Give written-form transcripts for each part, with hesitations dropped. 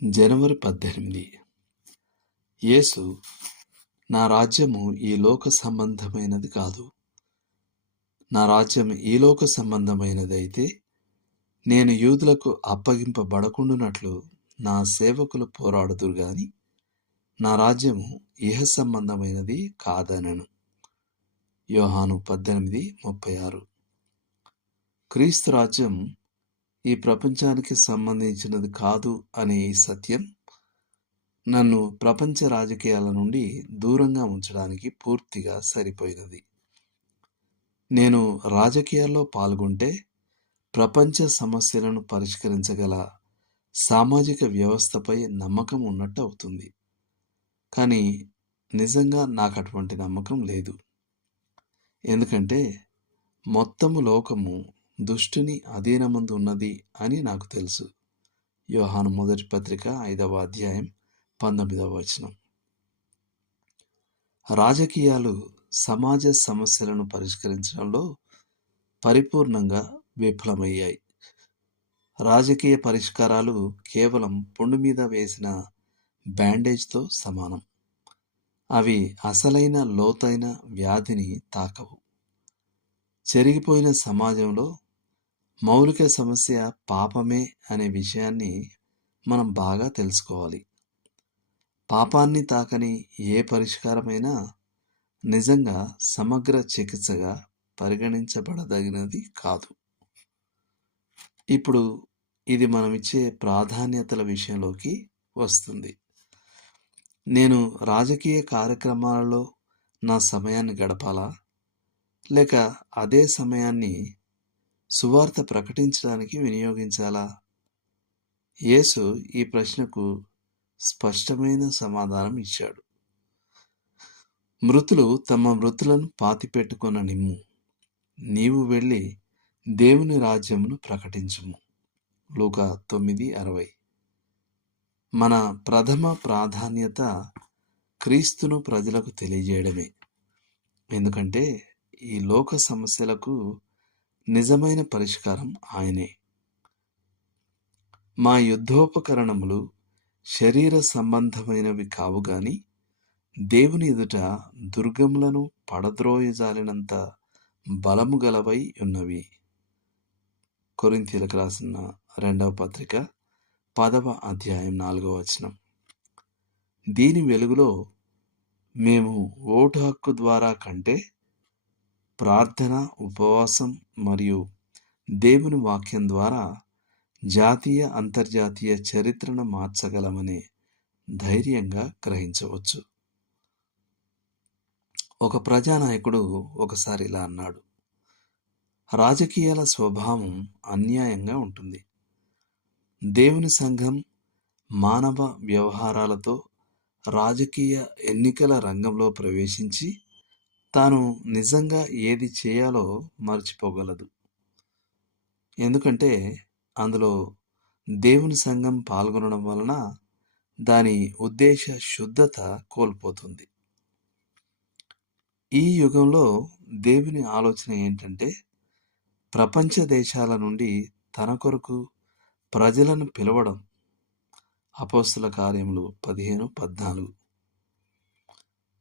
జనవరి 18. యేసు, నా రాజ్యము ఈ లోక సంబంధమైనది కాదు. నా రాజ్యం ఈ లోక సంబంధమైనదైతే నేను యూదులకు అప్పగింపబడకుండునట్లు నా సేవకులు పోరాడుదురు గాని నా రాజ్యము ఇహ సంబంధమైనది కాదనెను. యోహాను 18:36. క్రీస్తు రాజ్యం ఈ ప్రపంచానికి సంబంధించినది కాదు అనే ఈ సత్యం నన్ను ప్రపంచ రాజకీయాల నుండి దూరంగా ఉంచడానికి పూర్తిగా సరిపోయినది. నేను రాజకీయాల్లో పాల్గొంటే ప్రపంచ సమస్యలను పరిష్కరించగల సామాజిక వ్యవస్థపై నమ్మకం ఉన్నట్టు అవుతుంది. కానీ నిజంగా నాకు అటువంటి నమ్మకం లేదు. ఎందుకంటే మొత్తము లోకము దుష్టుని అధీనమందు ఉన్నది అని నాకు తెలుసు. యోహాను మొదటి పత్రిక 5వ అధ్యాయం 19వ వచనం. రాజకీయాలు సమాజ సమస్యలను పరిష్కరించడంలో పరిపూర్ణంగా విఫలమయ్యాయి. రాజకీయ పరిష్కారాలు కేవలం పుండు మీద వేసిన బ్యాండేజ్తో సమానం. అవి అసలైన లోతైన వ్యాధిని తాకవు. చెరిగిపోయిన సమాజంలో మౌలిక సమస్య పాపమే అనే విషయాన్ని మనం బాగా తెలుసుకోవాలి. పాపాన్ని తాకని ఏ పరిష్కారమైనా నిజంగా సమగ్ర చికిత్సగా పరిగణించబడదగినది కాదు. ఇప్పుడు ఇది మనమిచ్చే ప్రాధాన్యతల విషయంలోకి వస్తుంది. నేను రాజకీయ కార్యక్రమాలలో నా సమయాన్ని గడపాలా, లేక అదే సమయాన్ని సువార్త ప్రకటించడానికి వినియోగించాలా? యేసు ఈ ప్రశ్నకు స్పష్టమైన సమాధానం ఇచ్చాడు. మృతులు తమ మృతులను పాతిపెట్టుకొన నిమ్ము, నీవు వెళ్ళి దేవుని రాజ్యమును ప్రకటించుము. లూకా 9:60. మన ప్రథమ ప్రాధాన్యత క్రీస్తును ప్రజలకు తెలియజేయడమే. ఎందుకంటే ఈ లోక సమస్యలకు నిజమైన పరిష్కారం ఆయనే. మా యుద్ధోపకరణములు శరీర సంబంధమైనవి కావు గాని దేవుని ఎదుట దుర్గములను పడద్రోయజాలినంత బలము గలవై ఉన్నవి. కొరింథీయులకు రాసిన 2వ పత్రిక 10వ అధ్యాయం 4వ వచనం. దీని వెలుగులో మేము ఓటు హక్కు ద్వారా కంటే ప్రార్థన, ఉపవాసం మరియు దేవుని వాక్యం ద్వారా జాతీయ అంతర్జాతీయ చరిత్రను మార్చగలమనే ధైర్యంగా గ్రహించవచ్చు. ఒక ప్రజానాయకుడు ఒకసారి ఇలా అన్నాడు: రాజకీయాల స్వభావం అన్యాయంగా ఉంటుంది. దేవుని సంఘం మానవ వ్యవహారాలతో రాజకీయ ఎన్నికల రంగంలో ప్రవేశించి తాను నిజంగా ఏది చేయాలో మర్చిపోగలదు. ఎందుకంటే అందులో దేవుని సంఘం పాల్గొనడం వలన దాని ఉద్దేశ శుద్ధత కోల్పోతుంది. ఈ యుగంలో దేవుని ఆలోచన ఏంటంటే ప్రపంచ దేశాల నుండి తన కొరకు ప్రజలను పిలవడం. అపోస్తల కార్యములు 15:14.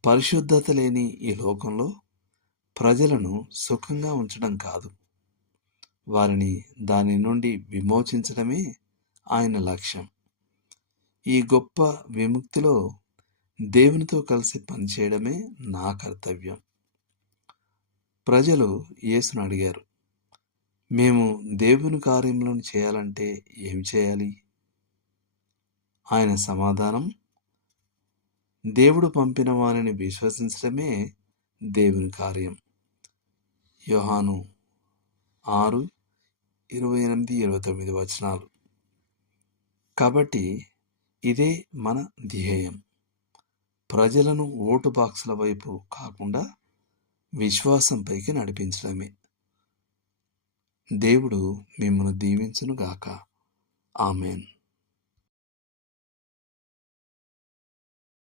పరిశుద్ధత లేని ఈ లోకంలో ప్రజలను సుఖంగా ఉంచడం కాదు, వారిని దాని నుండి విమోచించడమే ఆయన లక్ష్యం. ఈ గొప్ప విముక్తిలో దేవునితో కలిసి పనిచేయడమే నా కర్తవ్యం. ప్రజలు యేసును అడిగారు, మేము దేవుని కార్యములను చేయాలంటే ఏం చేయాలి? ఆయన సమాధానం, దేవుడు పంపిన వారిని విశ్వసించడమే దేవుని కార్యం. యోహాను 6:28-29 వచనాలు. కాబట్టి ఇదే మన ధ్యేయం. ప్రజలను ఓటు బాక్సుల వైపు కాకుండా విశ్వాసంపైకి నడిపించడమే. దేవుడు మిమ్మల్ని దీవించునుగాక. ఆమేన్.